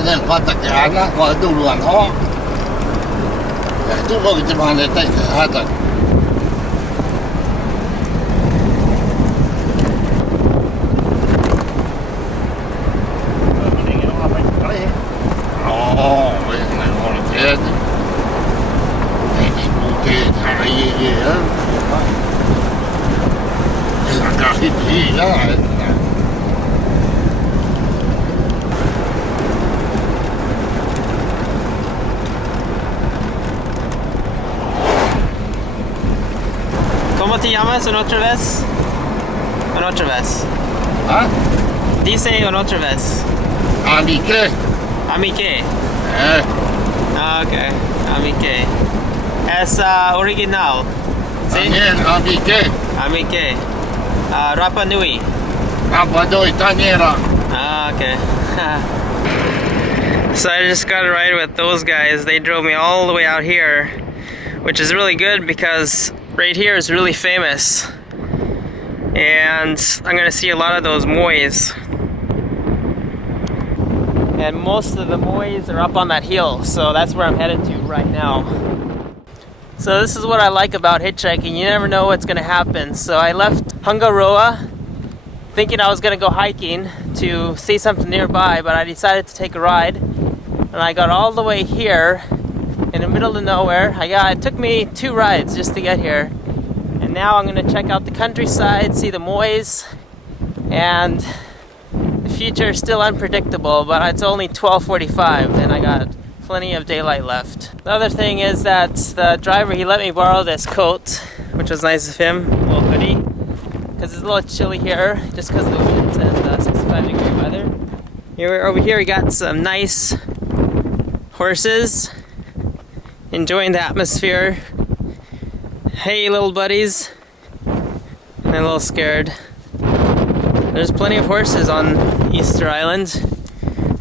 del pata che hanno quando lo hanno tu lo che ti manda te hata oh ma non c'è e tutte ai la casita ¿Cómo te llamas una otra vez? Una otra vez. ¿Ah? Dice una otra vez. Amiche. Amique. Ah, ok. Amique. Es original. ¿Sí? También amiche. Amique. Rapa Nui. Rapa Nui, Taniera. Ah, okay. So I just got a ride with those guys. They drove me all the way out here, which is really good because right here is really famous. And I'm gonna see a lot of those moais. And most of the moais are up on that hill, so that's where I'm headed to right now. So this is what I like about hitchhiking. You never know what's gonna happen. So I left Hungaroa thinking I was gonna go hiking to see something nearby, but I decided to take a ride. And I got all the way here in the middle of nowhere. It took me 2 rides just to get here. And now I'm gonna check out the countryside, see the moais, and the future is still unpredictable, but it's only 12:45 and I got plenty of daylight left. The other thing is that the driver, he let me borrow this coat, which was nice of him, a little hoodie, because it's a little chilly here, just because of the wind and 65-degree weather. Over here we got some nice horses, enjoying the atmosphere. Hey little buddies. I'm a little scared. There's plenty of horses on Easter Island.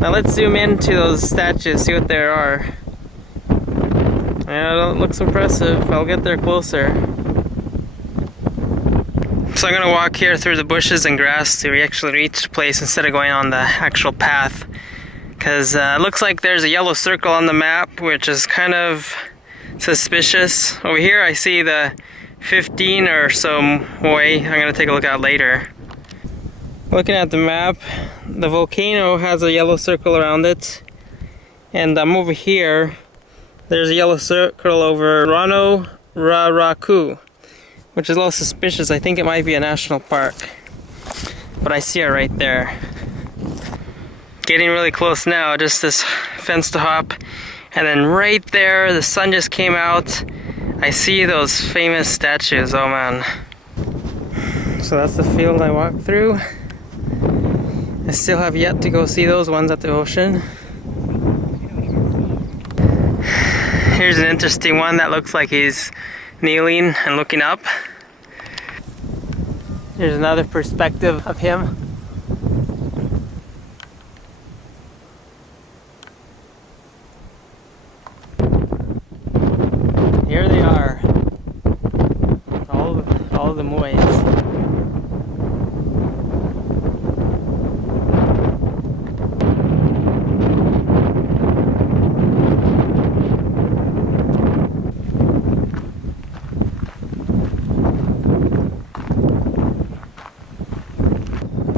Now let's zoom into those statues, see what there are. Yeah, it looks impressive. I'll get there closer. So I'm gonna walk here through the bushes and grass to actually reach the place instead of going on the actual path. Because it looks like there's a yellow circle on the map, which is kind of suspicious. Over here I see the 15 or so moai. I'm gonna take a look at later. Looking at the map, the volcano has a yellow circle around it, and over here there's a yellow circle over Rano, Raraku, which is a little suspicious. I think it might be a national park, but I see it right there. Getting really close now, just this fence to hop. And then right there, the sun just came out. I see those famous statues, oh man. So that's the field I walked through. I still have yet to go see those ones at the ocean. Here's an interesting one that looks like he's kneeling and looking up. Here's another perspective of him. Here they are, all the moais.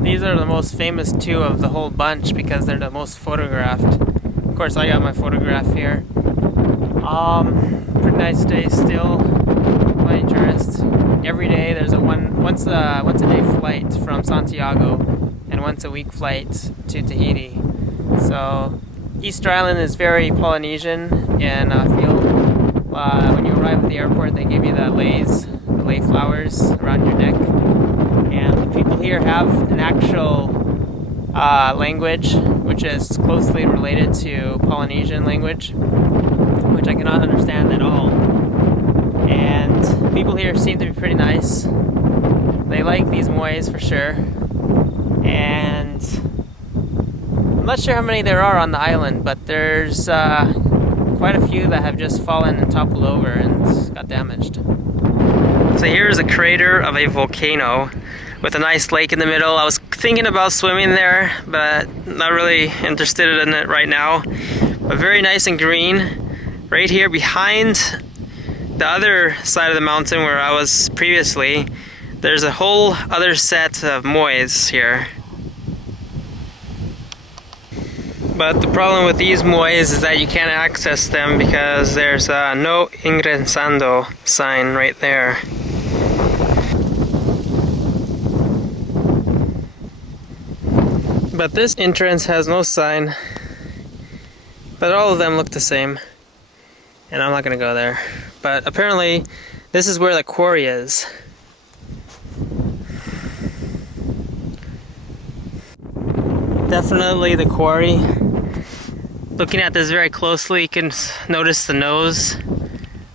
These are the most famous 2 of the whole bunch because they're the most photographed. Of course, I got my photograph here. Pretty nice day still. Plenty of tourists. Every day there's a once a day flight from Santiago and once a week flight to Tahiti. So Easter Island is very Polynesian in feel. When you arrive at the airport, they give you the lei flowers around your neck. And the people here have an actual language which is closely related to Polynesian language, which I cannot understand at all. And people here seem to be pretty nice. They like these moais for sure. And I'm not sure how many there are on the island, but there's quite a few that have just fallen and toppled over and got damaged. So here's a crater of a volcano with a nice lake in the middle. I was thinking about swimming there, but not really interested in it right now. But very nice and green. Right here behind the other side of the mountain where I was previously, there's a whole other set of moais here. But the problem with these moais is that you can't access them because there's a no ingresando sign right there. But this entrance has no sign, but all of them look the same, and I'm not gonna go there. But apparently this is where the quarry is. Definitely the quarry. Looking at this very closely, you can notice the nose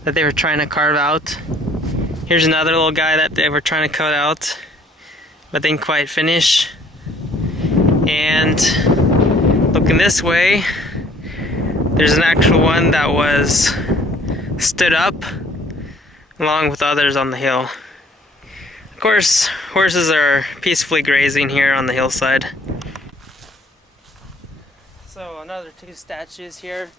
that they were trying to carve out. Here's another little guy that they were trying to cut out, but didn't quite finish. And looking this way, there's an actual one that was stood up along with others on the hill. Of course, horses are peacefully grazing here on the hillside. So another two statues here.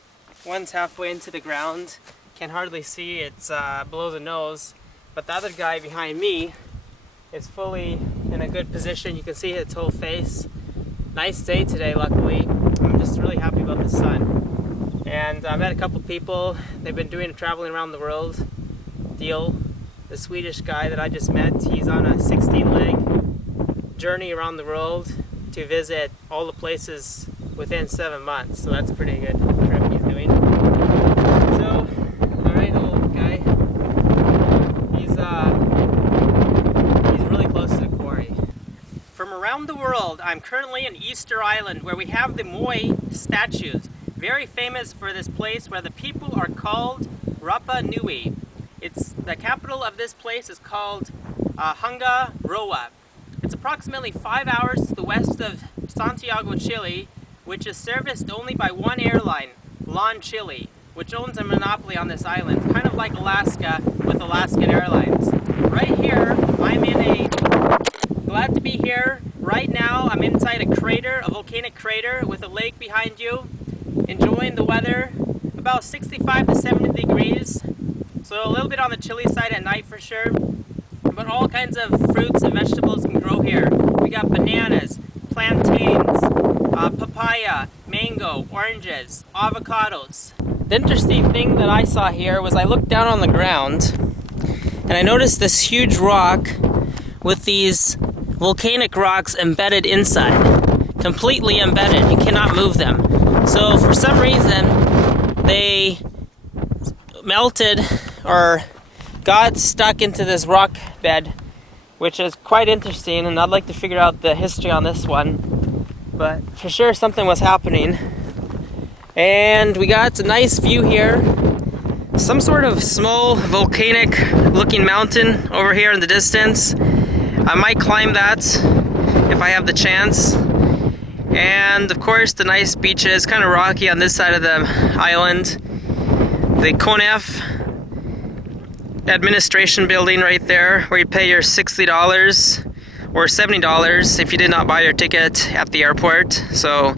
One's halfway into the ground. Can hardly see, it's below the nose. But the other guy behind me is fully in a good position. You can see its whole face. Nice day today, luckily. I'm just really happy about the sun. And I met a couple people. They've been doing traveling around the world deal. The Swedish guy that I just met, he's on a 16-leg journey around the world to visit all the places within 7 months. So that's a pretty good trip he's doing. So, alright, old guy. He's really close to the quarry. From around the world, I'm currently in Easter Island where we have the Moai statues. Very famous for this place where the people are called Rapa Nui. It's the capital of this place is called Tongariki. It's approximately 5 hours to the west of Santiago, Chile, which is serviced only by one airline, LAN Chile, which owns a monopoly on this island, kind of like Alaska with Alaskan Airlines. Right here, I'm in a glad to be here. Right now, I'm inside a crater, a volcanic crater with a lake behind you. Enjoying the weather, about 65 to 70 degrees. So a little bit on the chilly side at night for sure. But all kinds of fruits and vegetables can grow here. We got bananas, plantains, papaya, mango, oranges, avocados. The interesting thing that I saw here was I looked down on the ground and I noticed this huge rock with these volcanic rocks embedded inside, completely embedded. You cannot move them. So for some reason they melted or got stuck into this rock bed, which is quite interesting, and I'd like to figure out the history on this one. But for sure something was happening. And we got a nice view here. Some sort of small volcanic looking mountain over here in the distance. I might climb that if I have the chance. And of course the nice beaches, kind of rocky on this side of the island. The CONEF administration building right there where you pay your $60 or $70 if you did not buy your ticket at the airport. So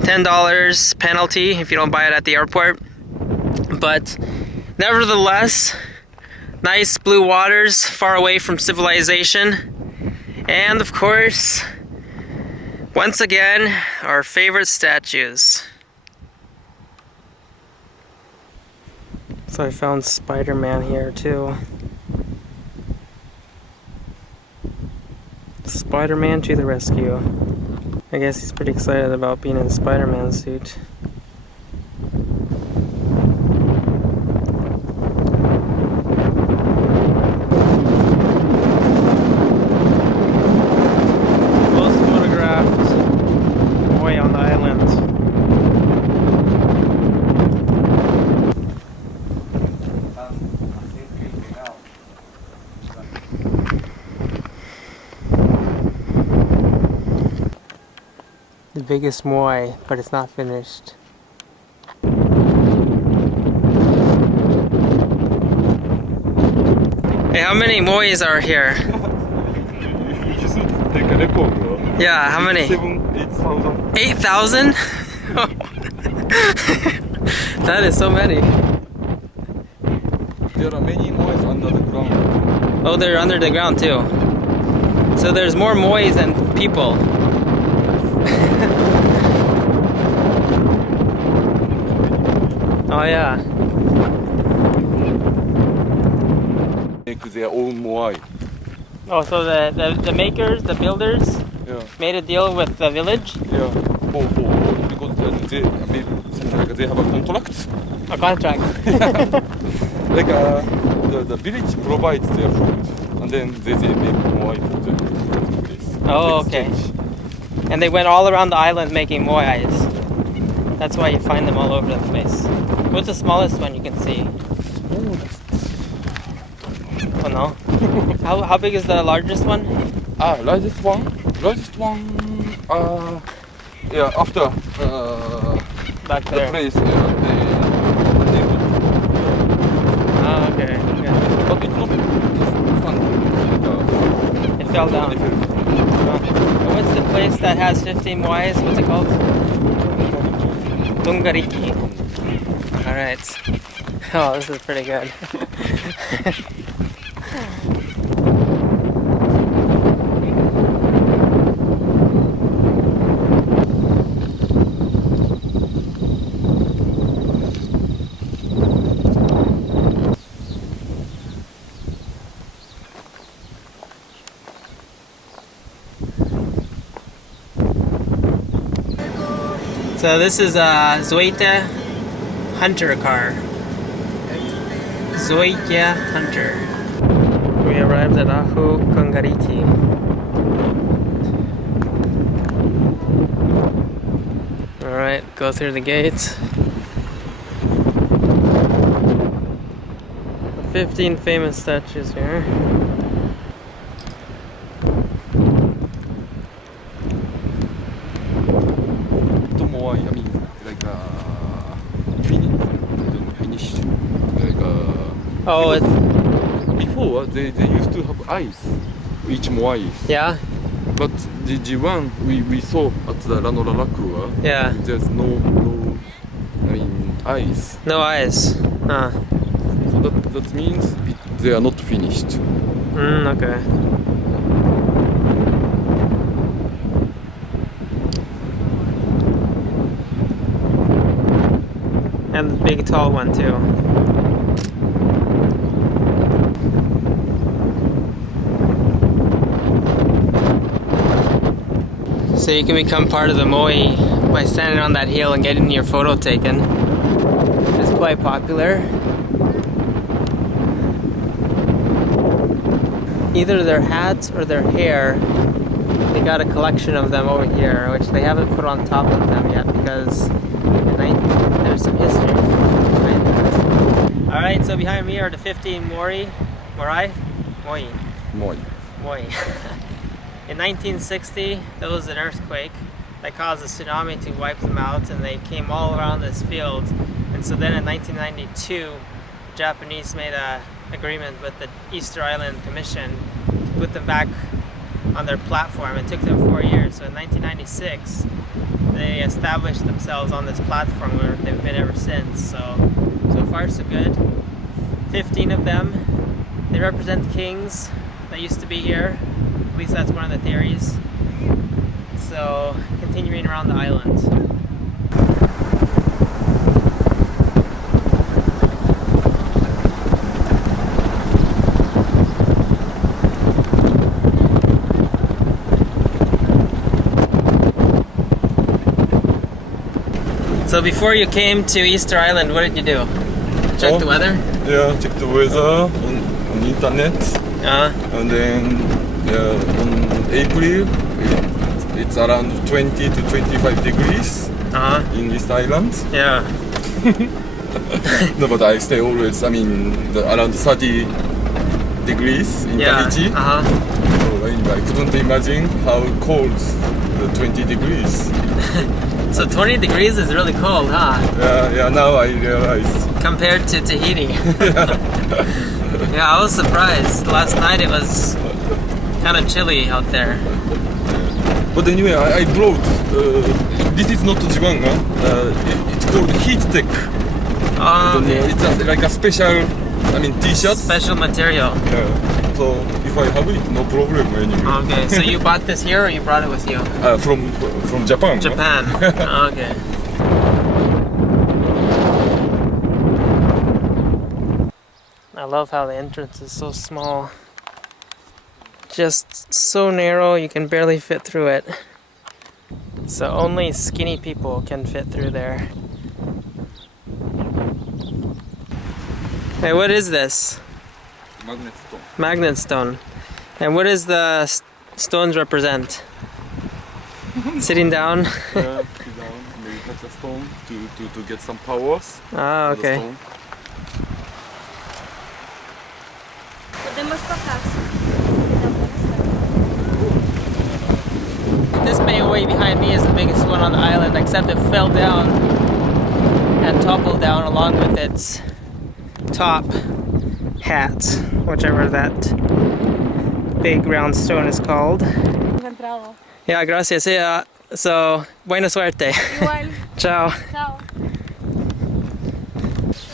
$10 penalty if you don't buy it at the airport. But nevertheless, nice blue waters far away from civilization. And of course, once again, our favorite statues. So I found Spider-Man here too. Spider-Man to the rescue. I guess he's pretty excited about being in a Spider-Man suit. Most photographed Moai on the island. The biggest Moai, but it's not finished. Hey, how many Moais are here? You just take a record, bro. Yeah, how many? 8,000. 8,000? That is so many. There are many moais under the ground. Oh, they're under the ground too. So there's more moais than people. Oh yeah. Make their own moai. Oh, so the makers, the builders, Yeah. made a deal with the village? Yeah. Because they have a contract. A contract. Like the village provides their food, and then they make moai for the place. Oh, okay. And they went all around the island making moais. That's why you find them all over the place. What's the smallest one you can see? Oh no. How big is the largest one? Largest one. Yeah, after Back the there. place. Oh, okay. But it's not standing. It fell down. Oh. What's the place that has 15 moais? What's it called? Tongariki. Alright. Oh, this is pretty good. So this is a Zoita Hunter car. Zoita Hunter. We arrived at Ahu Tongariki. Alright, go through the gates. The 15 famous statues here. Moai, I mean, like finished. Like Oh, it's, before they used to have eyes, each moai. yeah? But the one we saw at the Raraku, Yeah. there's no, I mean, eyes. No eyes. Huh. So that means they are not finished. Okay. And the big tall one too. So you can become part of the Moai by standing on that hill and getting your photo taken. It's quite popular. Either their hats or their hair, they got a collection of them over here, which they haven't put on top of them yet because there's some history behind that. Alright, so behind me are the 15 Moai. In 1960, there was an earthquake that caused a tsunami to wipe them out, and they came all around this field. And so then in 1992, the Japanese made an agreement with the Easter Island Commission to put them back on their platform. It took them 4 years. So in 1996, they established themselves on this platform where they've been ever since. So far so good. 15 of them. They represent kings that used to be here. At least that's one of the theories. So, continuing around the island. So before you came to Easter Island, what did you do? Check the weather? Yeah, check the weather on internet. And then on April, it's around 20 to 25 degrees in East Island. Yeah. No, but I stay always, I mean, around 30 degrees in Tahiti. So I couldn't imagine how cold the 20 degrees. So 20 degrees is really cold, huh? Yeah, now I realize. Compared to Tahiti. Yeah, I was surprised. Last night it was kind of chilly out there. But anyway, I brought. This is not Jiban, it's called Heat Tech. Okay. It's like a special, T-shirt. Special material. Yeah. So if I have it, no problem anyway. Okay, so you bought this here or you brought it with you? From Japan. Japan. Okay. I love how the entrance is so small. Just so narrow you can barely fit through it. So only skinny people can fit through there. Hey, what is this? Magnet stone. Magnet stone. And what does the stones represent? Sitting down? Yeah, sit down, maybe touch a stone to get some powers. Ah, okay. Podemos tocar. This Moai behind me is the biggest one on the island, except it fell down and toppled down along with its top hat, whichever that big round stone is called. Encontrado. Yeah, gracias. Yeah. So, buena suerte. Igual. Ciao. Chao.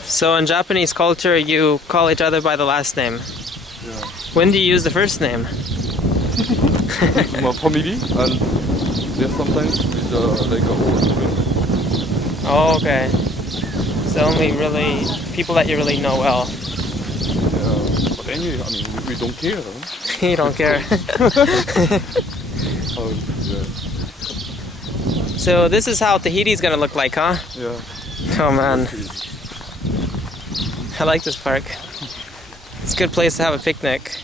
So in Japanese culture, you call each other by the last name. Yeah. When do you use the first name? My family, and there's sometimes with like a old friend. Oh, okay. So only really people that you really know well. Yeah. But anyway, we don't care. Huh? You don't care. Oh, yeah. So this is how Tahiti's gonna look like, huh? Yeah. Oh man, I like this park. It's a good place to have a picnic.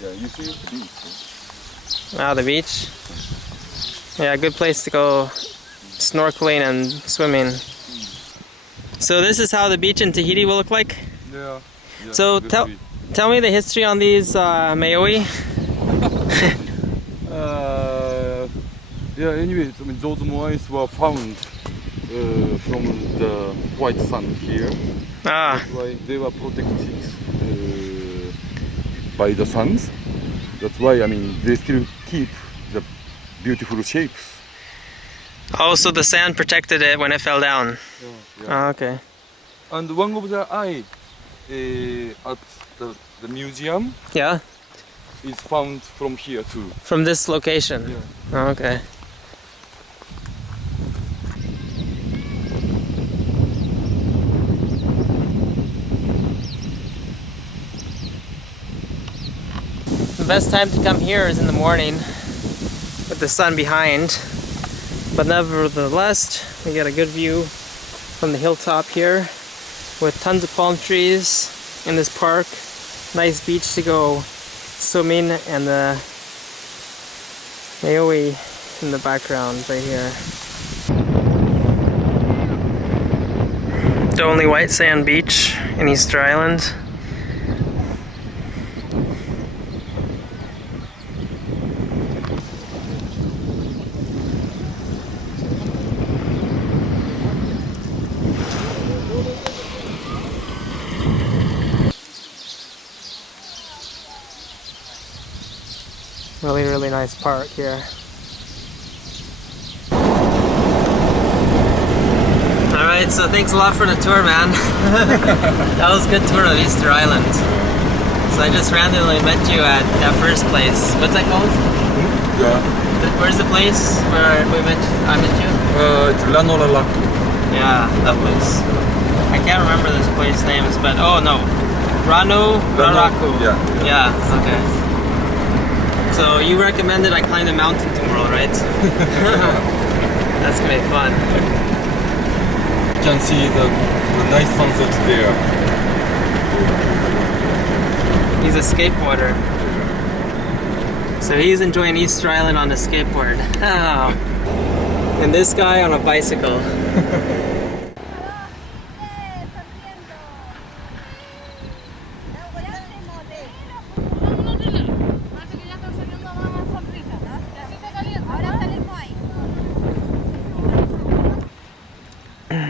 Yeah, you see the beach. Ah, the beach. Yeah, good place to go snorkeling and swimming. So this is how the beach in Tahiti will look like? Yeah. So tell me the history on these Moai. Yeah, anyway, those Moais were found from the white sand here. Ah, That's why they were protected by the suns. That's why, they still keep the beautiful shapes. oh, so the sand protected it when it fell down. Yeah. Ah, okay. And one of the eye at the museum Yeah, is found from here too. from this location. Yeah. Oh, okay. The best time to come here is in the morning with the sun behind, but nevertheless we get a good view from the hilltop here with tons of palm trees in this park, nice beach to go swimming, and the Moai in the background right here. The only white sand beach in Easter Island. Really nice park here. Alright, so thanks a lot for the tour, man. That was a good tour of Easter Island. So I just randomly met you at that first place. What's that called? Yeah. Where's the place where I met you? It's Raraku. Yeah, that place. I can't remember this place names, but oh no. Rano, Raraku. Yeah. Yeah, okay. So you recommended I climb the mountain tomorrow, right? That's gonna be fun. You can see the nice sunset there. He's a skateboarder. So he's enjoying Easter Island on a skateboard. And this guy on a bicycle.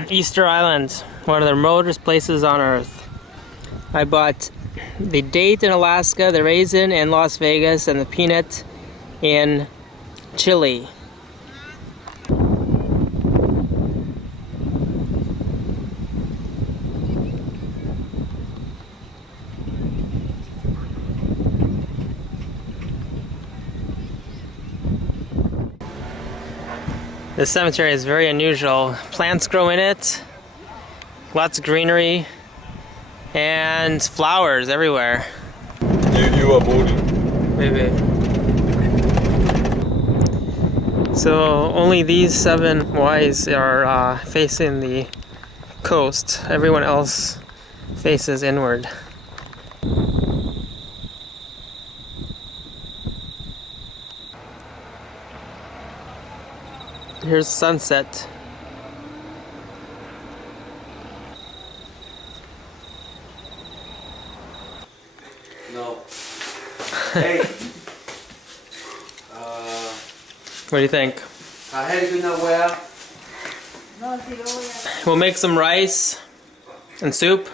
Easter Island, one of the remotest places on earth. I bought the date in Alaska, the raisin in Las Vegas, and the peanut in chili. This cemetery is very unusual. Plants grow in it, lots of greenery, and flowers everywhere. You are boring. Maybe. So only these 7 Moais are facing the coast. Everyone else faces inward. Here's sunset. No. Hey. What do you think? We'll make some rice and soup.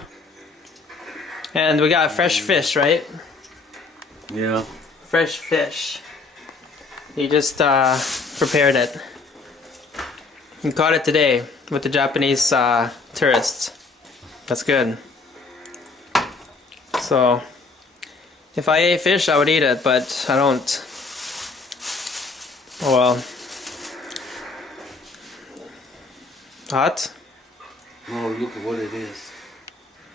And we got fresh fish, right? Yeah. Fresh fish. You just prepared it. You caught it today with the Japanese tourists. That's good. So, if I ate fish, I would eat it, but I don't. Oh well. Hot? Oh, look at what it is.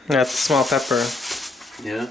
That's small pepper. Yeah.